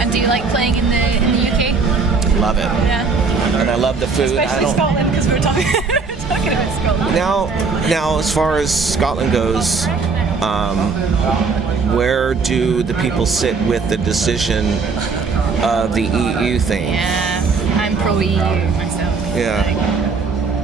And do you like playing in the UK? Love it. Yeah. And I love the food. Especially Scotland, because we were talking about Scotland. Now, as far as Scotland goes, where do the people sit with the decision of the EU thing? Yeah, I'm pro-EU myself. Yeah.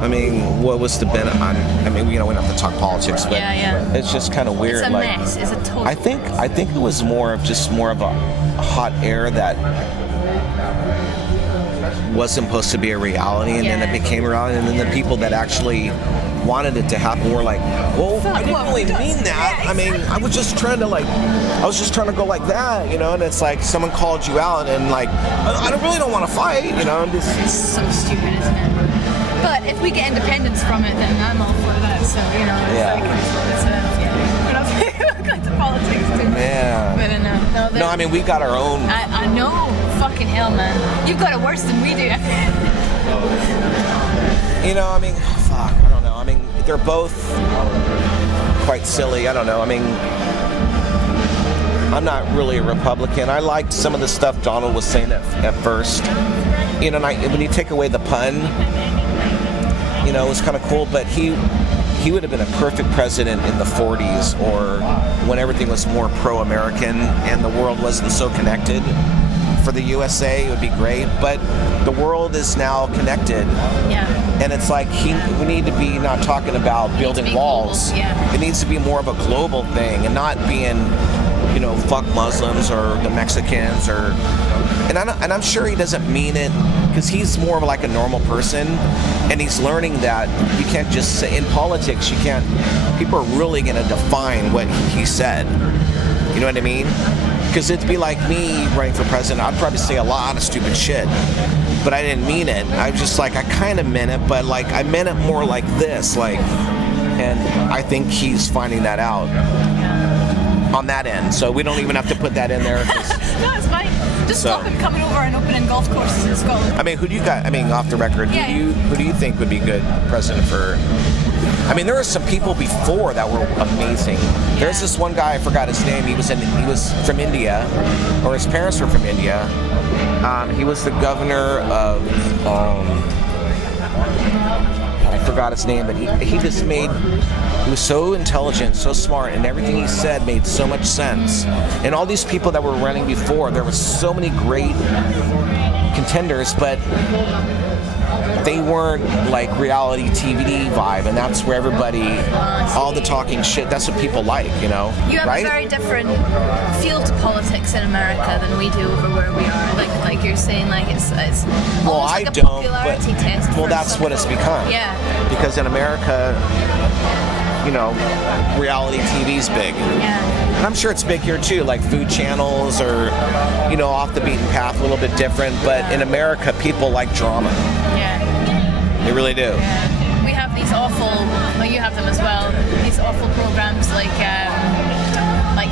I mean, what was the benefit? I mean, we don't have to talk politics, but it's just kind of weird. It's a mess. It's a total. I think it was more of a hot air that wasn't supposed to be a reality, and then it became a reality, and then the people that actually wanted it to happen were like, well, I didn't really mean that. I mean, I was just trying to go like that, you know, and it's like someone called you out and like, I really don't want to fight, you know. And it's so stupid, isn't it? But if we get independence from it, then I'm all for that, so, you know, we're not going to politics too much. Yeah. But no, I mean, we got our own. I know, fucking hell, man. You've got it worse than we do. You know, I mean, fuck, I don't know. I mean, they're both quite silly. I don't know. I mean, I'm not really a Republican. I liked some of the stuff Donald was saying at first. You know, when you take away the pun, you know, it was kind of cool, but he would have been a perfect president in the 40s or when everything was more pro-American and the world wasn't so connected. For the USA, it would be great, but the world is now connected. Yeah. And it's like we need to be not talking about building walls. Global, yeah. It needs to be more of a global thing and not being, you know, fuck Muslims or the Mexicans and I'm sure he doesn't mean it because he's more of like a normal person and he's learning that you can't just say in politics people are really going to define what he said. You know what I mean? Because it'd be like me running for president. I'd probably say a lot of stupid shit, but I didn't mean it. I was just like, I kind of meant it, but like I meant it more like this, like, and I think he's finding that out on that end. So we don't even have to put that in there. No, it's fine. Just stop him coming over and opening golf courses in Scotland. I mean, who do you got? I mean, off the record, who do you think would be good president for? I mean, there were some people before that were amazing. There's this one guy, I forgot his name. He was from India, or his parents were from India. He was the governor of. I forgot his name, but he was so intelligent, so smart, and everything he said made so much sense. And all these people that were running before, there were so many great contenders, but they weren't like reality TV vibe, and that's where everybody, all the talking shit, that's what people like, you know? You have a very different feel to politics in America than we do over where we are. Like you're saying, like it's well, almost like I a don't, popularity but, test. well, that's what it's become. Yeah. Because in America, you know, reality TV's big. Yeah. And I'm sure it's big here too, like food channels or, you know, off the beaten path, a little bit different. But in America, people like drama. Yeah. They really do. Yeah. We have these awful, well, you have them as well, these awful programs like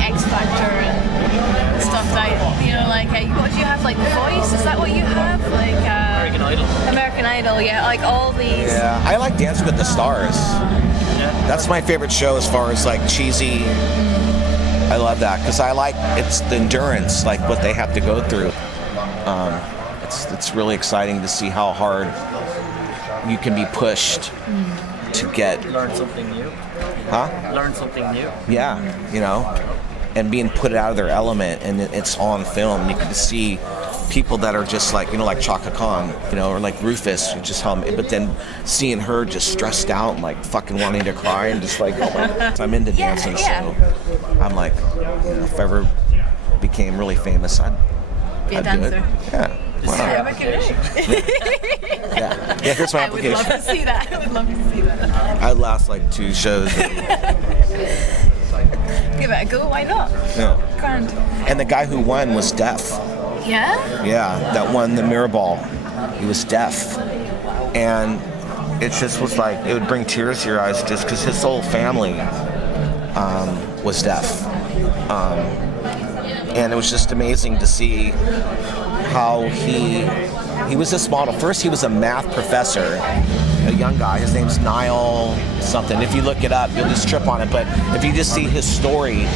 X Factor and stuff like, you know, like, what do you have, like The Voice? Is that what you have? Like, American Idol. American Idol, yeah, like all these. Yeah, I like Dancing with the Stars. That's my favorite show as far as like cheesy. I love that because it's the endurance, like what they have to go through. It's really exciting to see how hard you can be pushed to learn something new. Learn something new. Yeah, you know, and being put out of their element, and it's on film. You can see people that are just like, you know, like Chaka Khan, you know, or like Rufus, just how, but then seeing her just stressed out and like fucking wanting to cry and just like, oh my God. I'm into dancing, so I'm like, you know, if I ever became really famous, I'd dancer. do it. Yeah. Wow. Yeah, here's my application. I would love to see that. I'd last like 2 shows. Give it a go, why not? Yeah. Grand. And the guy who won was deaf. Yeah? Yeah, that won the mirror ball. He was deaf. And it just was like, it would bring tears to your eyes just because his whole family was deaf. And it was just amazing to see how he was this model. First, he was a math professor, a young guy. His name's Niall something. If you look it up, you'll just trip on it. But if you just see his story,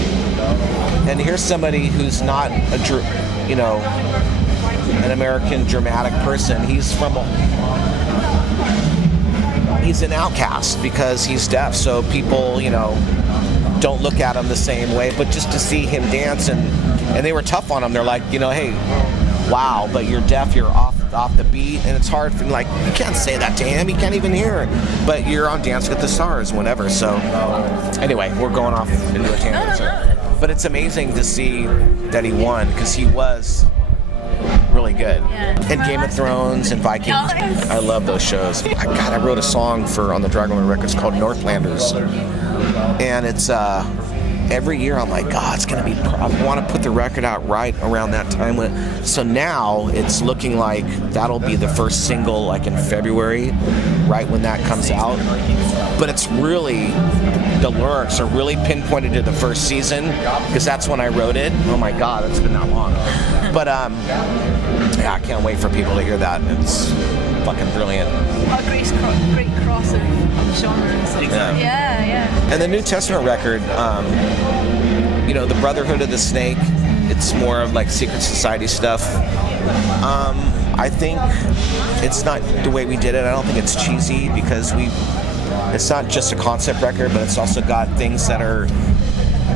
and here's somebody who's not you know, an American dramatic person. He's an outcast because he's deaf, so people, you know, don't look at him the same way. But just to see him dance, and they were tough on him. They're like, you know, hey, wow, but you're deaf, you're off the beat, and it's hard for, like, you can't say that to him, he can't even hear it. But you're on Dance with the Stars, whenever. So anyway, we're going off into a tangent. So. But it's amazing to see that he won, because he was really good. Yeah. And Game of Thrones and Vikings. I love those shows. I wrote a song on the Dragon Records called Northlanders. And it's every year I'm like, God, it's gonna be. I want to put the record out right around that time. So now it's looking like that'll be the first single, like in February, right when that comes out. But it's really, the lyrics are really pinpointed to the first season, because that's when I wrote it. Oh my God, it's been that long. But yeah, I can't wait for people to hear that. It's fucking brilliant. What a great cross of genres. Yeah. And the New Testament record, you know, the Brotherhood of the Snake, it's more of like secret society stuff. I think it's not the way we did it. I don't think it's cheesy, because it's not just a concept record, but it's also got things that are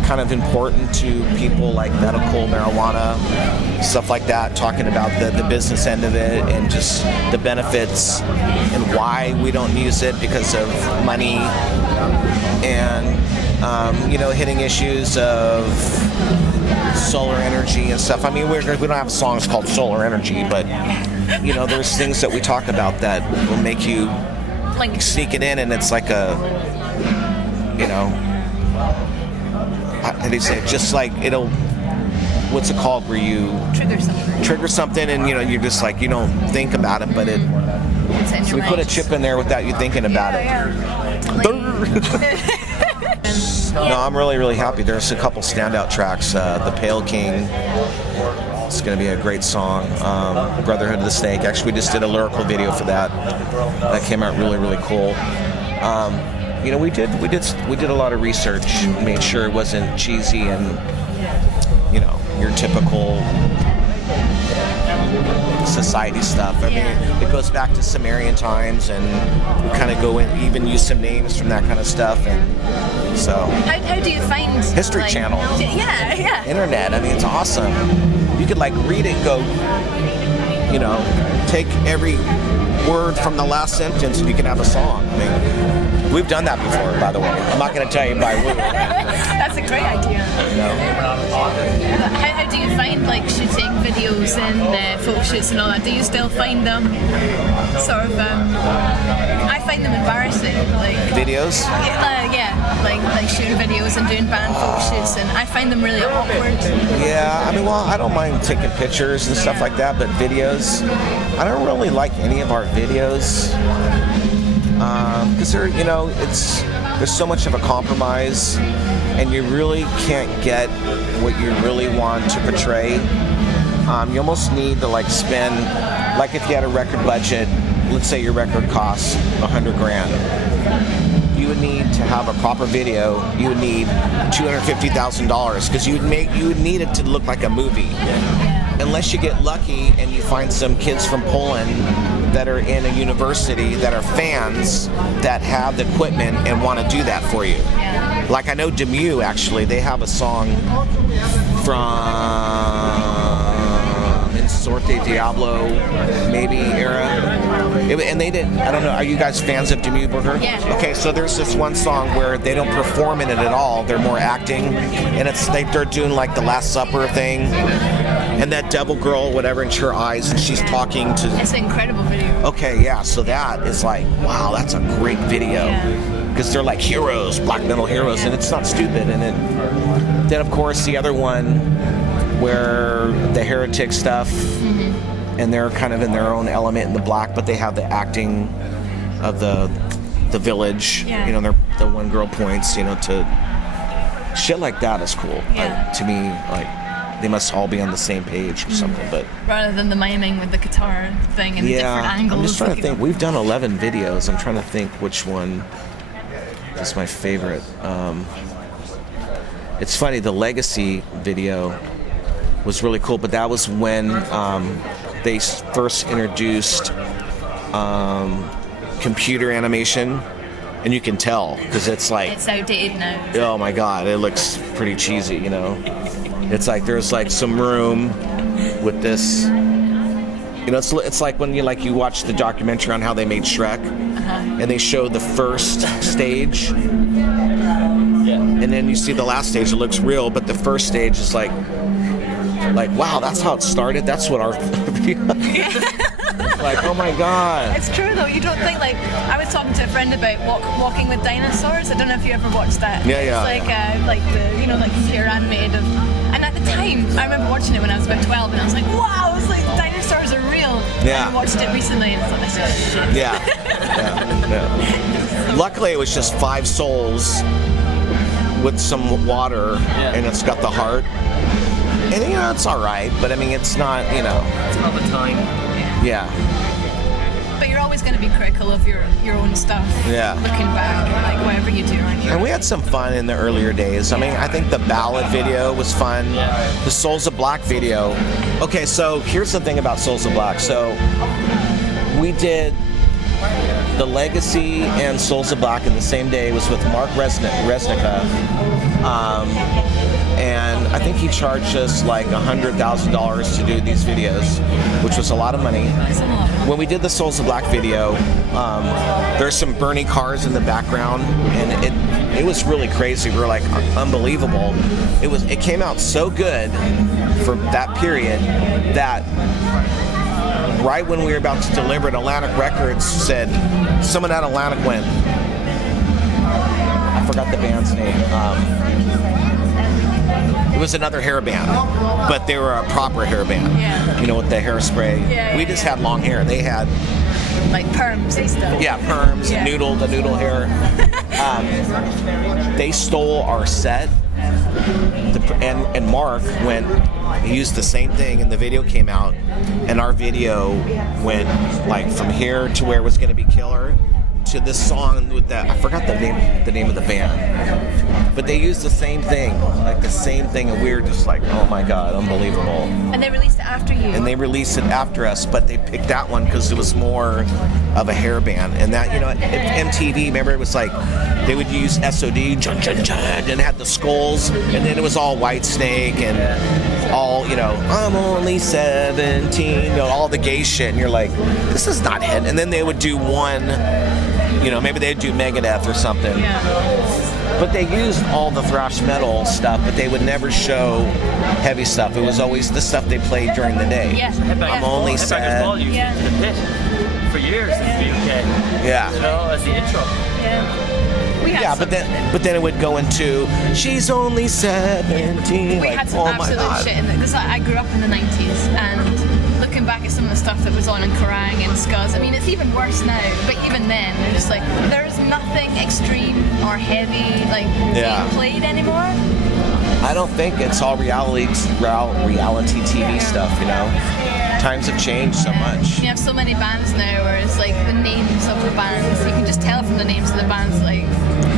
kind of important to people, like medical marijuana, stuff like that, talking about the business end of it and just the benefits and why we don't use it because of money, and you know, hitting issues of solar energy and stuff. I mean, we don't have songs called Solar Energy, but you know, there's things that we talk about that will make you like sneak it in, and it's like a, you know, how do you say it? Just like it'll, what's it called, where you trigger something, and you know, you're just like, you don't think about it, but we put a chip in there without you thinking about it. No, I'm really happy. There's a couple standout tracks. The Pale King, it's going to be a great song. Brotherhood of the Snake. Actually, we just did a lyrical video for that. That came out really cool. You know, we did a lot of research, made sure it wasn't cheesy and, you know, your typical society stuff. I mean, it goes back to Sumerian times, and we kind of go in, even use some names from that kind of stuff, and so. How do you find History Channel? Yeah. Internet. I mean, it's awesome. You could like read it and go, you know, take every word from the last sentence, and you can have a song. I mean, we've done that before, by the way. I'm not going to tell you by word. That's a great idea. No. How do you find like shooting videos and photo shoots and all that? Do you still find them sort of? I find them embarrassing. Like videos. Like shooting videos and doing band photo shoots, and I find them really awkward. Yeah, I mean, well, I don't mind taking pictures and stuff like that, but videos, I don't really like any of our videos. Because they're, you know, there's so much of a compromise, and you really can't get what you really want to portray. You almost need to like spend, like if you had a record budget, let's say your record costs $100,000. You would need to have a proper video. You would need $250,000, because you would need it to look like a movie. Unless you get lucky and you find some kids from Poland that are in a university that are fans that have the equipment and want to do that for you. Like I know Demu, actually, they have a song from In Sorte Diablo maybe era. And they didn't, I don't know, are you guys fans of Demu Burger? Yeah. Okay, so there's this one song where they don't perform in it at all. They're more acting, and they're doing like the Last Supper thing. And that devil girl, whatever, into her eyes, and she's talking to... It's an incredible video. Okay, yeah, so that is like, wow, that's a great video. Because they're like heroes, black metal heroes, and it's not stupid. And then, of course, the other one where the heretic stuff, and they're kind of in their own element in the black, but they have the acting of the village. You know, the one girl points, you know, to... Shit like that is cool. Like, to me, like... They must all be on the same page or something, but rather than the miming with the guitar thing and the different angles. I'm just trying to think. We've done 11 videos. I'm trying to think which one is my favorite. It's funny, the Legacy video was really cool. But that was when they first introduced computer animation, and you can tell because it's like It's outdated now. oh my god, it looks pretty cheesy, you know. It's like there's like some room with this, you know, it's like when you watch the documentary on how they made Shrek, and they show the first stage, and then you see the last stage. It looks real, but the first stage is like wow, that's how it started. That's what our like, oh my god. It's true though. You don't think, like, I was talking to a friend about walking with dinosaurs. I don't know if you ever watched that. Yeah. It's like the, you know, like computer animated. And at the time, I remember watching it when I was about 12, and I was like, wow, it's like dinosaurs are real. Yeah. And I watched it recently, and I thought, this is shit. Yeah. Luckily, it was just 5 souls with some water, and it's got the heart. And you know, it's all right, but I mean, it's not, you know. It's not the time. Yeah. But you're always going to be critical of your own stuff. Yeah. Looking back, like whatever you do, aren't you? And we had some fun in the earlier days. I mean, I think the ballad video was fun. The Souls of Black video. Okay, so here's the thing about Souls of Black. So we did the Legacy and Souls of Black in the same day. It was with Mark Resnica. And I think he charged us like $100,000 to do these videos, which was a lot of money. When we did the Souls of Black video, there's some burning cars in the background, and it was really crazy. We were like, unbelievable. It came out so good for that period that right when we were about to deliver it, Atlantic Records said, someone at Atlantic went, I forgot the band's name. It was another hair band, but they were a proper hair band. Yeah. You know, with the hairspray. We just had long hair. They had like perms and stuff. Yeah, perms and the noodle hair. They stole our set, and Mark he used the same thing, and the video came out, and our video went like from here to where it was going to be killer to this song with that, I forgot the name of the band, but they used the same thing, and we were just like, oh my god, unbelievable. And they released it after you. And they released it after us, but they picked that one because it was more of a hair band. And that, you know, at MTV, remember, it was like they would use SOD, jun, jun, jun, and it had the skulls, and then it was all White Snake and all, you know, I'm only 17, you know, all the gay shit, and you're like, this is not hit. And then they would do one, you know, maybe they'd do Megadeth or something. Yeah. But they used all the thrash metal stuff, but they would never show heavy stuff. It was always the stuff they played during the day. Yeah. I'm only sad. Yeah. The pit for years in the UK. Yeah. You know, as the intro. Yeah. But then it would go into she's only 17. We like, had some oh my absolute god. shit in it because I grew up in the 90s, and looking back at some of the stuff that was on in Kerrang and Scuzz, I mean, it's even worse now. But even then, they're just like, there's nothing extreme or heavy being played anymore. I don't think it's all reality TV stuff, you know. Times have changed so much. You have so many bands now where it's like the names of the bands, you can just tell from the names of the bands, like,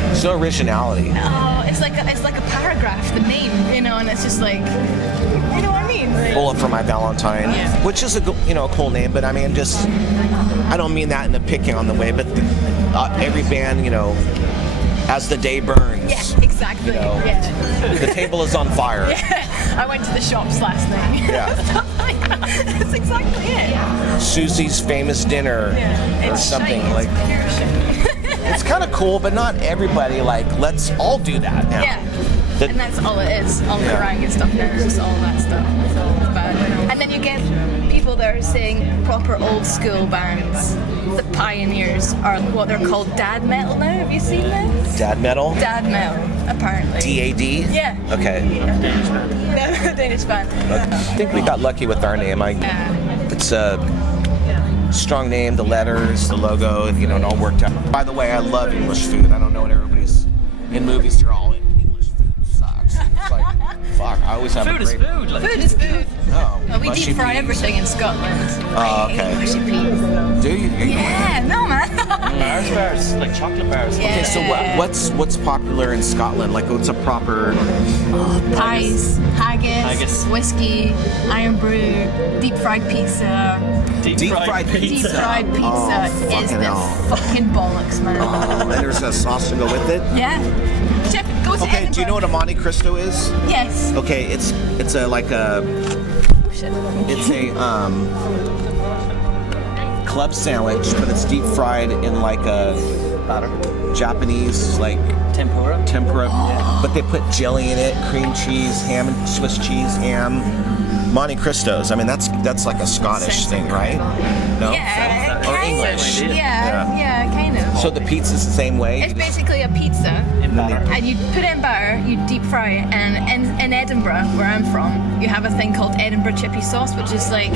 There's no originality. oh, it's like a paragraph, the name, you know, and it's just like, you know what I mean? Like, Bullet for My Valentine, which is a cool name, but I mean, I don't mean that in a picking on the way, but every band, you know, as the day burns. yeah, exactly. You know, the table is on fire. Yeah. I went to the shops last night. Yeah. That's exactly it. Susie's Famous Dinner or It's something shite. like. It's pure shit. It's kind of cool, but not everybody. Like, let's all do that now. Yeah. And that's all it is. All the Kerrang and stuff now. It's just all that stuff. It's all bad. And then you get people that are saying proper old school bands. The pioneers are what they're called dad metal now. Have you seen this? Dad metal? Dad metal, apparently. D-A-D? Yeah. Okay. No, Danish band. I think we got lucky with our name. It's a strong name, the letters, the logo, you know, it all worked out. By the way, I love English food. I don't know what everybody's in movies. They're all in English food sucks. It's like fuck, I always have Food a is great... food. Like, Food is food. Oh, Well, we mushy deep fry peas. everything in Scotland. Oh, I hate okay. mushy peas. Do you? Yeah, no man. bars, like chocolate bars. Yeah. Okay, so what's popular in Scotland? Like, what's a proper... Pies, haggis, Haggis. whiskey, iron brew, deep fried pizza. Deep fried Deep pizza. fried pizza Oh, is fucking the hell. fucking bollocks, man. Oh, and there's a sauce to go with it? Yeah. Chef, go to Okay, do you know what a Monte Cristo is? Yes. Okay, it's a like a... Oh, shit. It's a club sandwich, but it's deep fried in like a Japanese like Tempura. but they put jelly in it, cream cheese, ham and Swiss cheese, ham. Monte Cristos. I mean, that's like a Scottish thing, right? No. Yeah, Or kind English. of. Yeah. Yeah, kind of. So the pizza's the same way. It's basically a pizza, In batter. and you put it in batter, you deep fry it, and in Edinburgh, where I'm from, you have a thing called Edinburgh chippy sauce, which is like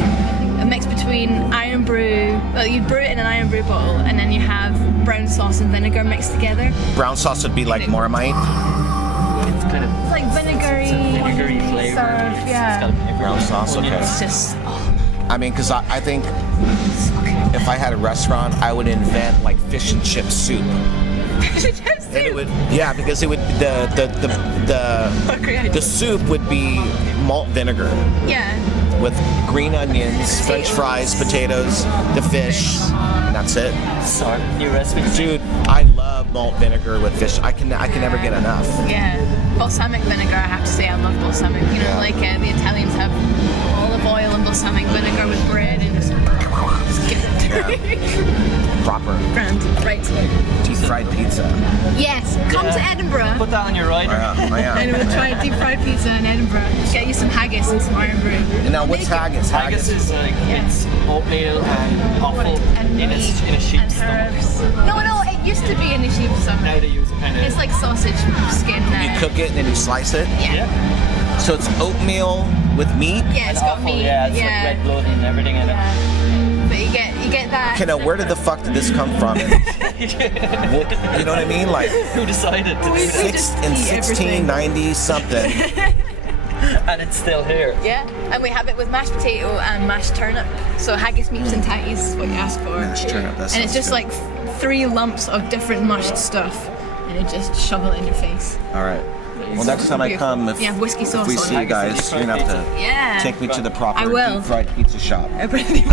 a mix between iron brew, well, you brew it in an iron brew bottle, and then you have brown sauce and vinegar mixed together. Brown sauce would be like Marmite. It's kind of It's like vinegary, vinegary flavor. sort of, yeah. Brown sauce, okay. It's just, I mean, because I think if I had a restaurant, I would invent like fish and chip soup. And it would, yeah, because it would the soup would be malt vinegar yeah. with green onions, French fries, potatoes, the fish, and that's it. Sorry, new recipe. Dude, I love malt vinegar with fish. I can never get enough. Yeah, balsamic vinegar. I have to say, I love balsamic. You know, like the Italians have olive oil and balsamic vinegar with bread, and just give it. Proper Grand. Right. deep fried pizza. Yes, come to Edinburgh. Put that on your rider. Oh, yeah. And we'll try deep fried pizza in Edinburgh. Get you some haggis and some iron brew. And now, what's haggis? Haggis is like it's oatmeal and offal And in meat a sheep's and stomach. herbs. No, it used to be in a sheep's Now stomach. they use it kind of. It's like sausage skin now. You cook it and then you slice it. Yeah. So it's oatmeal with meat. Yeah, it's got Offal, meat. yeah, it's like red blood and everything in it. Yeah. But you get that. Okay, now where did the fuck did this come from? And, you know what I mean? Like Who decided to do We this? just in eat everything. 1690 something. And it's still here. Yeah, and we have it with mashed potato and mashed turnip. So haggis, meats, and tatties is what you ask for. Mashed turnip, that and it's sounds just good. like 3 lumps of different mushed stuff, and you just shovel it in your face. All right. Well, next time I come, if, Yeah, whiskey if sauce we on see it. you guys, you're gonna have to Yeah. take me to the proper I will. deep fried pizza shop. Everything.